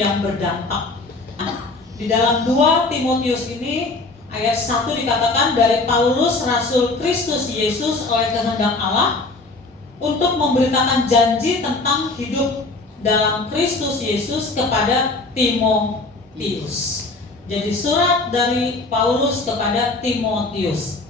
yang berdampak. Di dalam 2 Timotius ini ayat 1 dikatakan, dari Paulus Rasul Kristus Yesus oleh kehendak Allah untuk memberitakan janji tentang hidup dalam Kristus Yesus kepada Timotius. Jadi surat dari Paulus kepada Timotius.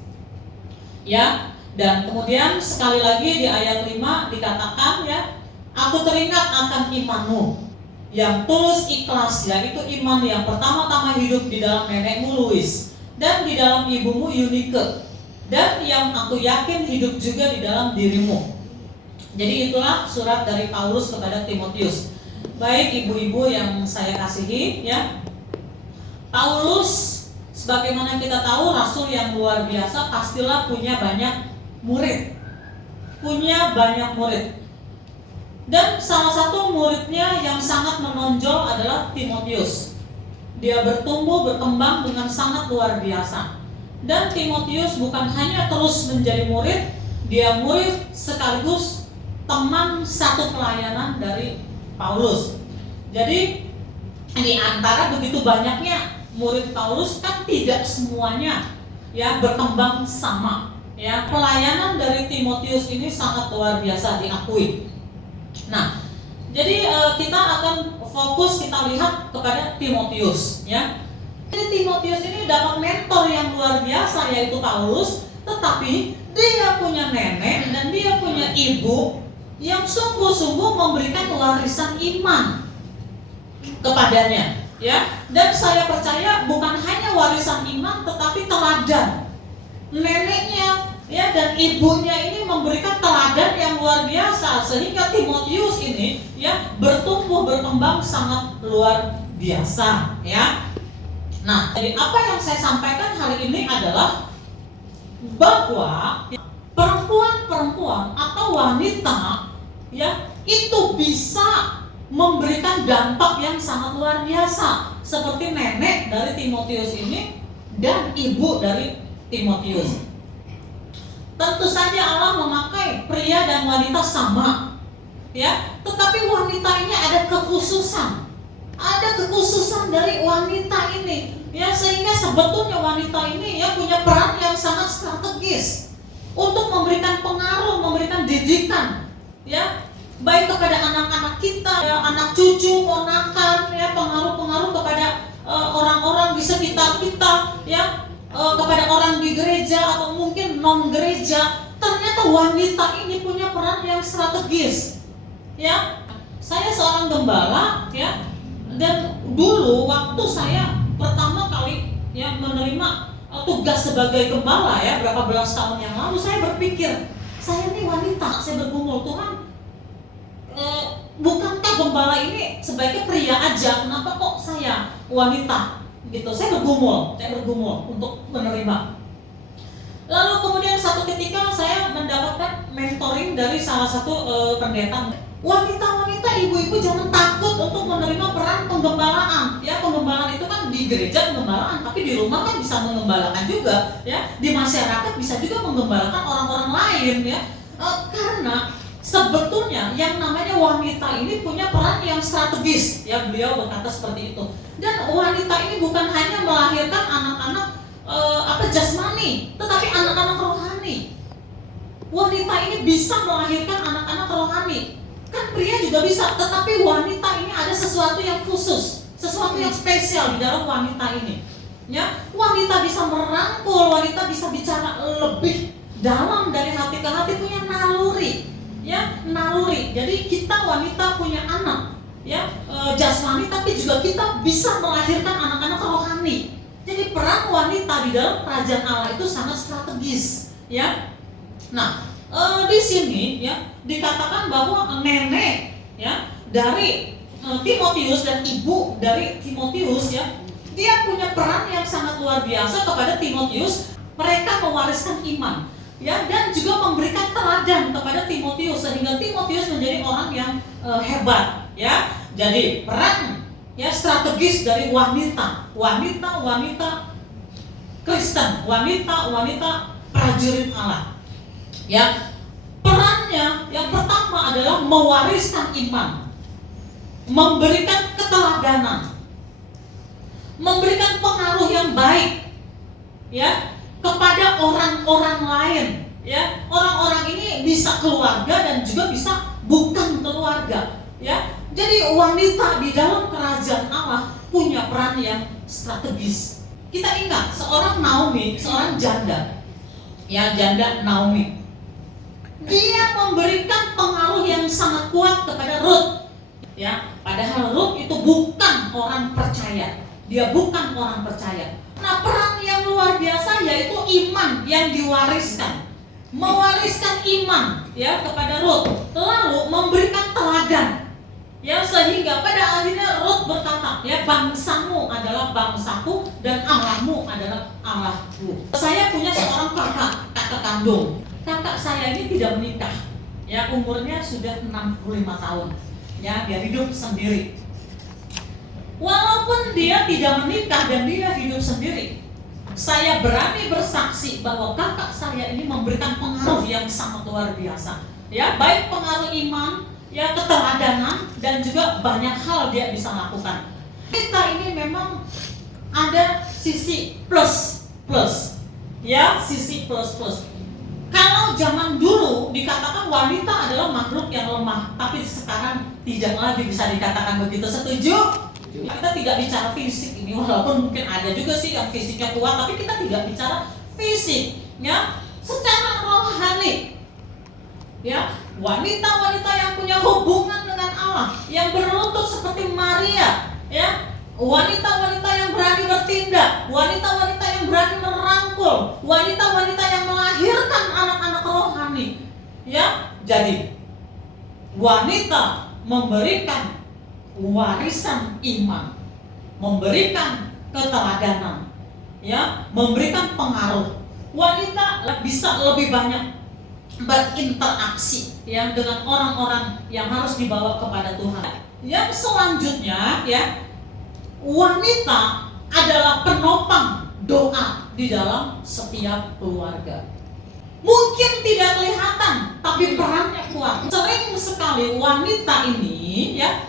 Ya, dan kemudian sekali lagi di ayat 5 dikatakan ya, aku teringat akan imanmu yang tulus ikhlas, yaitu iman yang pertama-tama hidup di dalam nenekmu Lois dan di dalam ibumu Eunike, dan yang aku yakin hidup juga di dalam dirimu. Jadi itulah surat dari Paulus kepada Timotius. Baik ibu-ibu yang saya kasihi ya, Paulus sebagaimana kita tahu rasul yang luar biasa, pastilah punya banyak murid. Dan salah satu muridnya yang sangat menonjol adalah Timotius. Dia bertumbuh berkembang dengan sangat luar biasa. Dan Timotius bukan hanya terus menjadi murid, dia murid sekaligus teman satu pelayanan dari Paulus. Jadi di antara begitu banyaknya murid Paulus kan tidak semuanya ya berkembang sama. Ya, pelayanan dari Timotius ini sangat luar biasa diakui. Nah, jadi kita akan fokus, kita lihat kepada Timotius ya. Jadi Timotius ini dapat mentor yang luar biasa yaitu Paulus, tetapi dia punya nenek dan dia punya ibu yang sungguh-sungguh memberikan warisan iman kepadanya ya. Dan saya percaya bukan hanya warisan iman tetapi teladan. Neneknya ya dan ibunya ini memberikan teladan yang luar biasa sehingga Timotius ini ya bertumbuh berkembang sangat luar biasa ya. Nah, jadi apa yang saya sampaikan hari ini adalah bahwa perempuan-perempuan atau wanita ya itu bisa memberikan dampak yang sangat luar biasa seperti nenek dari Timotius ini dan ibu dari Timotius. Tentu saja Allah memakai pria dan wanita sama, ya. Tetapi wanita ini ada kekhususan dari wanita ini, ya. Sehingga sebetulnya wanita ini ya punya peran yang sangat strategis untuk memberikan pengaruh, memberikan didikan, ya, baik kepada anak-anak kita, ya, anak cucu, ponakan, ya, pengaruh-pengaruh kepada orang-orang di sekitar kita, ya. Kepada orang di gereja atau mungkin non gereja, ternyata wanita ini punya peran yang strategis. Ya, saya seorang gembala, ya, dan dulu waktu saya pertama kali ya menerima tugas sebagai gembala ya berapa belas tahun yang lalu, saya berpikir saya ini wanita, saya bergumul Tuhan, bukankah gembala ini sebaiknya pria aja, kenapa kok saya wanita? Gitu, saya bergumul untuk menerima. Lalu kemudian satu ketika saya mendapatkan mentoring dari salah satu pendeta. Wanita-wanita, ibu-ibu jangan takut untuk menerima peran penggembalaan. Ya, penggembalaan itu kan di gereja penggembalaan, tapi di rumah kan bisa mengembalakan juga. Ya, di masyarakat bisa juga menggembalakan orang-orang lain. Ya, karena sebetulnya yang namanya wanita ini punya peran yang strategis, ya, beliau berkata seperti itu. Dan wanita ini bukan hanya melahirkan anak-anak jasmani, tetapi anak-anak rohani. Wanita ini bisa melahirkan anak-anak rohani. Kan pria juga bisa, tetapi wanita ini ada sesuatu yang khusus, sesuatu yang spesial di dalam wanita ini. Ya, wanita bisa merangkul, wanita bisa bicara lebih dalam dari hati ke hati, punya naluri. Ya, naluri. Jadi kita wanita punya anak, ya, jasmani, tapi juga kita bisa melahirkan anak-anak rohani. Jadi peran wanita di dalam kerajaan Allah itu sangat strategis, ya. Nah, di sini ya dikatakan bahwa nenek ya dari Timotius dan ibu dari Timotius ya, dia punya peran yang sangat luar biasa kepada Timotius. Mereka mewariskan iman, ya, dan juga memberikan teladan kepada Timotius sehingga Timotius menjadi orang yang hebat, ya. Jadi peran ya strategis dari wanita Kristen, wanita prajurit Allah. Ya, perannya yang pertama adalah mewariskan iman, memberikan keteladanan. ya, kepada orang-orang lain, ya. Orang-orang ini bisa keluarga dan juga bisa bukan keluarga, ya. Jadi wanita di dalam kerajaan Allah punya peran yang strategis. Kita ingat seorang Naomi, seorang janda, ya, janda Naomi. Dia memberikan pengaruh yang sangat kuat kepada Ruth, ya. Padahal Ruth itu bukan orang percaya, dia bukan orang percaya. Nah, peran yang luar biasa yaitu iman yang diwariskan, mewariskan iman, ya, kepada Ruth, lalu memberikan teladan, ya, sehingga pada akhirnya Ruth berkata, ya, bangsamu adalah bangsaku dan Allahmu adalah Allahku. Saya punya seorang kakak kandung. Kakak saya ini tidak menikah, ya, umurnya sudah 65 tahun, ya, dia hidup sendiri. Walaupun dia tidak menikah dan dia hidup sendiri, saya berani bersaksi bahwa kakak saya ini memberikan pengaruh yang sangat luar biasa, ya, baik pengaruh iman, ya, keteladanan, dan juga banyak hal dia bisa lakukan. Kita ini memang ada sisi plus, ya, sisi plus. Kalau zaman dulu dikatakan wanita adalah makhluk yang lemah, tapi sekarang tidak lagi bisa dikatakan begitu. Setuju? Kita tidak bicara fisik ini, walaupun mungkin ada juga sih yang fisiknya kuat, tapi kita tidak bicara fisik, ya. Secara rohani, ya, wanita-wanita yang punya hubungan dengan Allah, yang berlutut seperti Maria, ya, wanita-wanita yang berani bertindak, wanita-wanita yang berani merangkul, wanita-wanita yang melahirkan anak-anak rohani, ya. Jadi wanita memberikan warisan iman, memberikan keteladanan, ya, memberikan pengaruh. Wanita bisa lebih banyak berinteraksi, ya, dengan orang-orang yang harus dibawa kepada Tuhan. Yang selanjutnya, ya, wanita adalah penopang doa di dalam setiap keluarga. Mungkin tidak kelihatan, tapi perannya kuat. Sering sekali wanita ini, ya,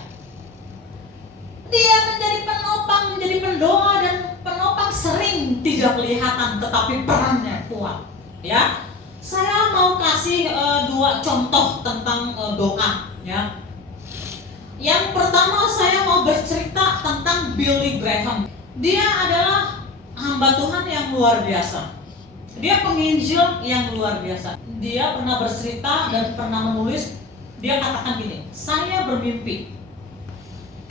dia menjadi penopang, menjadi pendoa dan penopang, sering tidak kelihatan, tetapi perannya kuat, ya. Saya mau kasih 2 contoh tentang doa, ya. Yang pertama saya mau bercerita tentang Billy Graham. Dia adalah hamba Tuhan yang luar biasa. Dia penginjil yang luar biasa. Dia pernah bercerita dan pernah menulis. Dia katakan gini, saya bermimpi,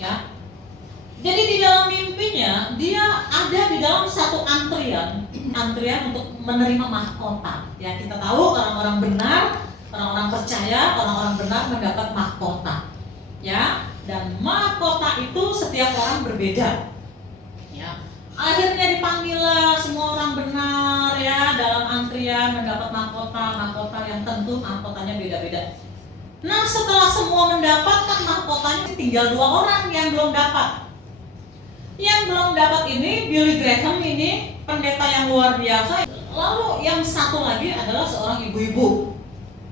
ya. Jadi di dalam mimpinya dia ada di dalam satu antrian untuk menerima mahkota. Ya, kita tahu orang-orang benar, orang-orang percaya, orang-orang benar mendapat mahkota. Ya, dan mahkota itu setiap orang berbeda. Ya, akhirnya dipanggillah semua orang benar, ya, dalam antrian mendapat mahkota yang tentu mahkotanya beda-beda. Nah, setelah semua mendapatkan mahkotanya, tinggal 2 orang yang belum dapat. Yang belum dapat ini Billy Graham, ini pendeta yang luar biasa. Lalu yang satu lagi adalah seorang ibu-ibu.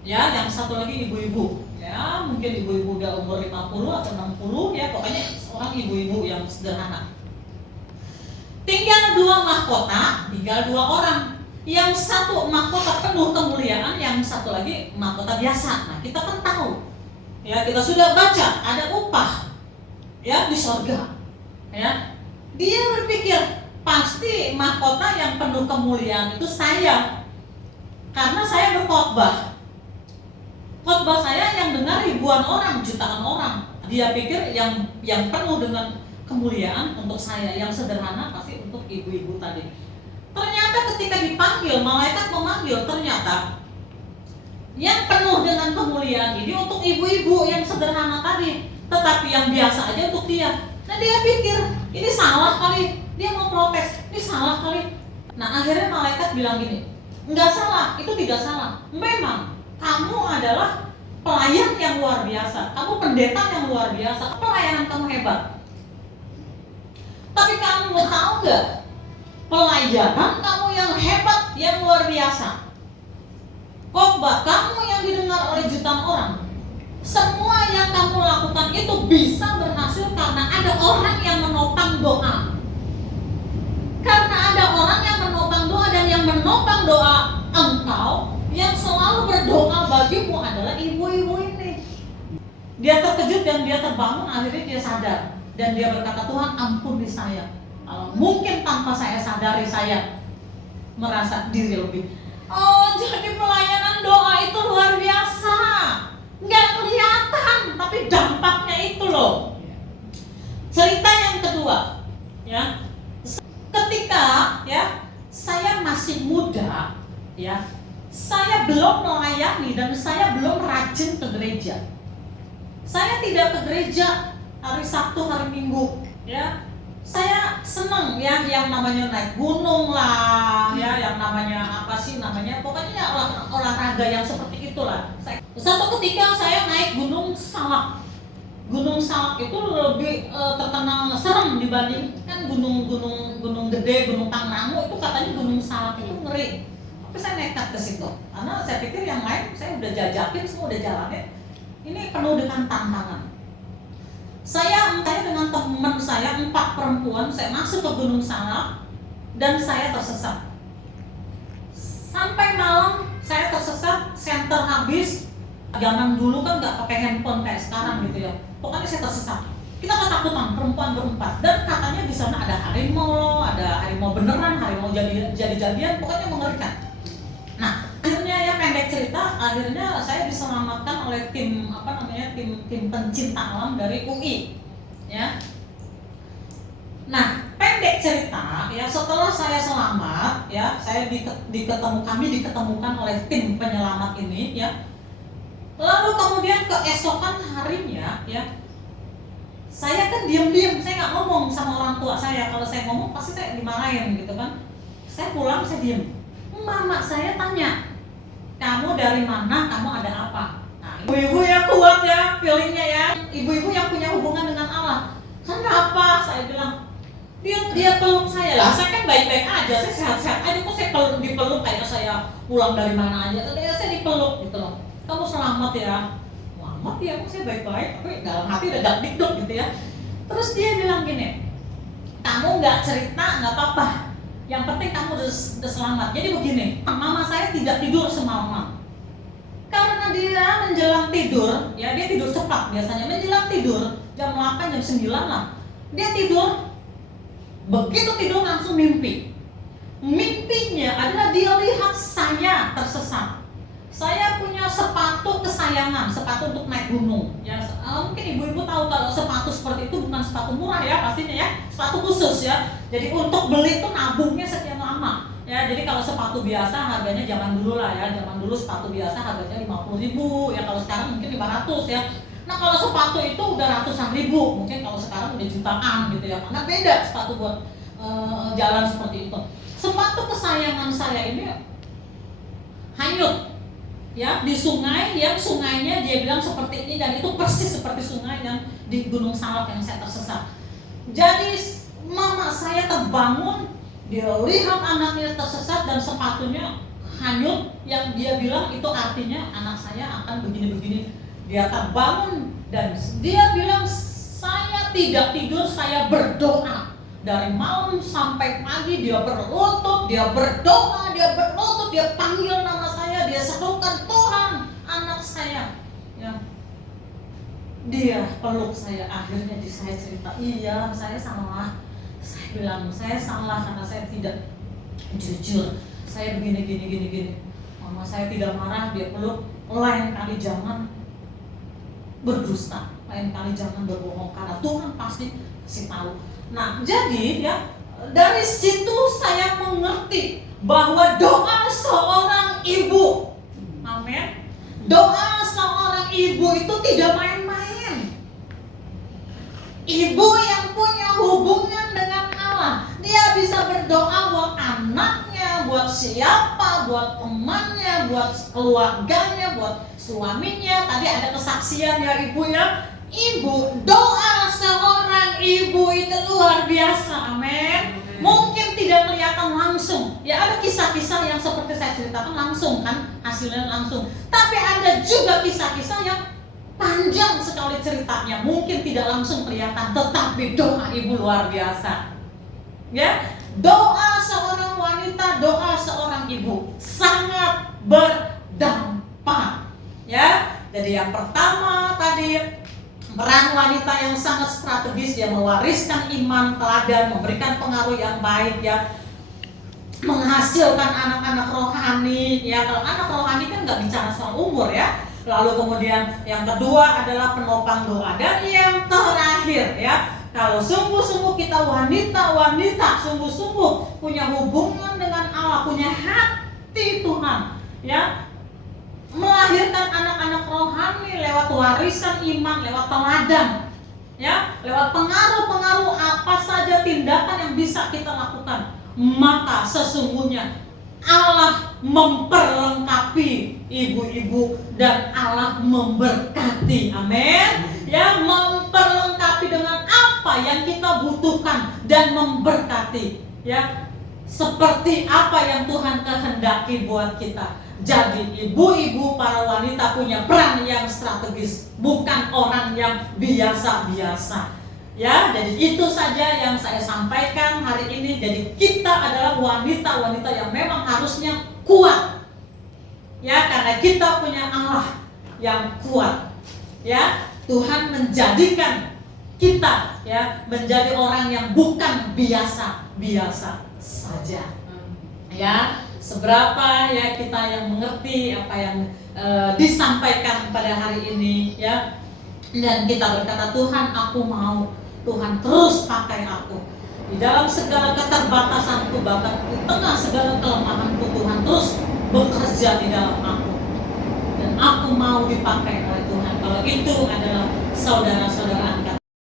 Ya, yang satu lagi ibu-ibu. Ya, mungkin ibu-ibu udah umur 50 atau 60, ya, pokoknya seorang ibu-ibu yang sederhana. Tinggal 2 mahkota, tinggal 2 orang. Yang satu mahkota penuh kemuliaan, yang satu lagi mahkota biasa. Nah, kita kan tahu, ya, kita sudah baca ada upah, ya, di sorga, ya. Dia berpikir pasti mahkota yang penuh kemuliaan itu saya, karena saya berkhotbah. Khotbah saya yang dengar ribuan orang, jutaan orang. Dia pikir yang penuh dengan kemuliaan untuk saya, yang sederhana pasti untuk ibu-ibu tadi. Ternyata ketika dipanggil, malaikat memanggil, ternyata yang penuh dengan kemuliaan ini untuk ibu-ibu yang sederhana tadi, tetapi yang biasa aja untuk dia. Nah, dia pikir ini salah kali, dia mau protes, ini salah kali. Nah, akhirnya malaikat bilang gini, enggak salah, itu tidak salah. Memang kamu adalah pelayan yang luar biasa, kamu pendeta yang luar biasa, pelayanan kamu hebat. Tapi kamu mau tahu nggak, pelayanan kamu yang hebat, yang luar biasa, khotbah kamu yang didengar oleh jutaan orang, semua yang kamu lakukan itu bisa berhasil karena ada orang yang menopang doa. Karena ada orang yang menopang doa doa engkau, yang selalu berdoa bagimu adalah ibu-ibu ini. Dia terkejut dan dia terbangun, akhirnya dia sadar. Dan dia berkata, Tuhan ampuni saya. Mungkin tanpa saya sadari, saya merasa diri lebih. Oh, jadi pelayanan doa itu luar biasa. Nggak kelihatan, tapi dampaknya itu loh. Cerita yang kedua, ya, ketika ya saya masih muda, ya, saya belum melayani dan saya belum rajin ke gereja. Saya tidak ke gereja hari Sabtu, hari Minggu, ya. Saya senang ya yang namanya naik gunung lah, ya, yang namanya apa sih namanya, pokoknya olahraga yang seperti itulah. Satu ketika saya naik Gunung Salak. Gunung Salak itu lebih terkenal serem dibandingkan gunung gede, Gunung Pangrango. Itu katanya Gunung Salak itu ngeri. Tapi saya nekat ke situ karena saya pikir yang lain saya udah jajakin, semua udah jalanin. Ini penuh dengan tantangan. Saya dengan teman saya 4 perempuan, saya masuk ke Gunung Salak dan saya tersesat. Sampai malam saya tersesat, senter habis. Zaman dulu kan nggak pakai handphone kayak sekarang gitu ya. Pokoknya saya tersesat. Kita ketakutan, perempuan berempat, dan katanya di sana ada harimau, beneran, harimau jadi-jadian, pokoknya mengerikan. Nah, akhirnya ya pendek cerita, akhirnya saya diselamatkan oleh tim tim pencinta alam dari UI, ya. Nah, pendek cerita, ya setelah saya selamat, ya saya kami diketemukan oleh tim penyelamat ini, ya. Lalu kemudian keesokan harinya, ya, saya kan diam-diam, saya nggak ngomong sama orang tua saya. Kalau saya ngomong pasti saya dimarahin gitu kan. Saya pulang, saya diam. Mama saya tanya, kamu dari mana? Kamu ada apa? Nah, ibu-ibu yang kuat ya, feelingnya ya. Ibu-ibu yang punya hubungan dengan Allah. Kenapa? Saya bilang, dia peluk saya lah. Saya kan baik-baik aja, saya sehat-sehat aja. Kok saya dipeluk kayak saya pulang dari mana aja? Saya dipeluk gitu loh. Kamu selamat ya. Selamat ya, saya baik-baik. Tapi dalam hati udah dak-dikduk gitu ya. Terus dia bilang gini, kamu nggak cerita nggak apa-apa. Yang penting kamu udah selamat. Jadi begini, mama saya tidak tidur semalaman. Karena dia menjelang tidur, ya dia tidur cepat biasanya. Menjelang tidur jam 8, jam 9 lah. Dia tidur, begitu tidur langsung mimpi. Mimpinya adalah dia lihat saya tersesat. Saya punya sepatu kesayangan, sepatu untuk naik gunung. Ya, mungkin ibu-ibu tahu kalau sepatu seperti itu bukan sepatu murah ya pastinya ya, sepatu khusus ya. Jadi untuk beli itu nabungnya sekian lama. Ya, jadi kalau sepatu biasa harganya zaman dulu lah ya, zaman dulu sepatu biasa harganya 50.000 ya, kalau sekarang mungkin 500 ya. Nah kalau sepatu itu udah ratusan ribu, mungkin kalau sekarang udah jutaan gitu ya, karena beda sepatu buat jalan seperti itu. Sepatu kesayangan saya ini hanyut. Ya, di sungai yang sungainya dia bilang seperti ini, dan itu persis seperti sungai yang di Gunung Salak yang saya tersesat. Jadi mama saya terbangun, dia lihat anaknya tersesat dan sepatunya hanyut, yang dia bilang itu artinya anak saya akan begini-begini. Dia terbangun dan dia bilang, saya tidak tidur, saya berdoa. Dari malam sampai pagi dia berlutut, dia berdoa, dia berlutut, dia panggil nama saya, dia serukan, Tuhan, anak saya. Ya. Dia peluk saya, akhirnya saya cerita, iya saya salah. Saya bilang, saya salah karena saya tidak jujur. Saya begini. Mama saya tidak marah, dia peluk. Lain kali jangan berdusta, lain kali jangan berbohong, karena Tuhan pasti kasih tahu. Nah, jadi ya dari situ saya mengerti bahwa doa seorang ibu, amin, doa seorang ibu itu tidak main-main. Ibu yang punya hubungan dengan Allah, dia bisa berdoa buat anaknya, buat siapa, buat temannya, buat keluarganya, buat suaminya. Tadi ada kesaksian ya ibu ya. Ibu, doa seorang ibu itu luar biasa, amin. Mungkin tidak kelihatan langsung, ya ada kisah-kisah yang seperti saya ceritakan langsung kan, hasilnya langsung. Tapi ada juga kisah-kisah yang panjang sekali ceritanya, mungkin tidak langsung kelihatan, tetapi doa ibu luar biasa. Ya, Doa seorang wanita, doa seorang ibu sangat berdampak. Ya, jadi yang pertama tadi, peran wanita yang sangat strategis, dia mewariskan iman, teladan, memberikan pengaruh yang baik, ya, menghasilkan anak-anak rohani. Ya, kalau anak rohani kan nggak bicara soal umur, ya. Lalu kemudian yang kedua adalah penopang doa, dan yang terakhir, ya, kalau sungguh-sungguh kita wanita sungguh-sungguh punya hubungan dengan Allah, punya hati Tuhan, ya, melahirkan anak-anak rohani lewat warisan iman, lewat teladan, ya, lewat pengaruh-pengaruh apa saja tindakan yang bisa kita lakukan, maka sesungguhnya Allah memperlengkapi ibu-ibu dan Allah memberkati. Amin. Ya, memperlengkapi dengan apa yang kita butuhkan dan memberkati, ya, seperti apa yang Tuhan kehendaki buat kita. Jadi ibu-ibu, para wanita punya peran yang strategis, bukan orang yang biasa-biasa. Ya, jadi itu saja yang saya sampaikan hari ini. Jadi kita adalah wanita-wanita yang memang harusnya kuat. Ya, karena kita punya Allah yang kuat. Ya, Tuhan menjadikan kita, ya, menjadi orang yang bukan biasa-biasa saja. Ya, seberapa ya kita yang mengerti apa yang disampaikan pada hari ini, ya, dan kita berkata, Tuhan, aku mau, Tuhan terus pakai aku di dalam segala keterbatasanku, bahkan di tengah segala kelemahanku, Tuhan terus bekerja di dalam aku, dan aku mau dipakai oleh Tuhan. Kalau itu adalah saudara-saudara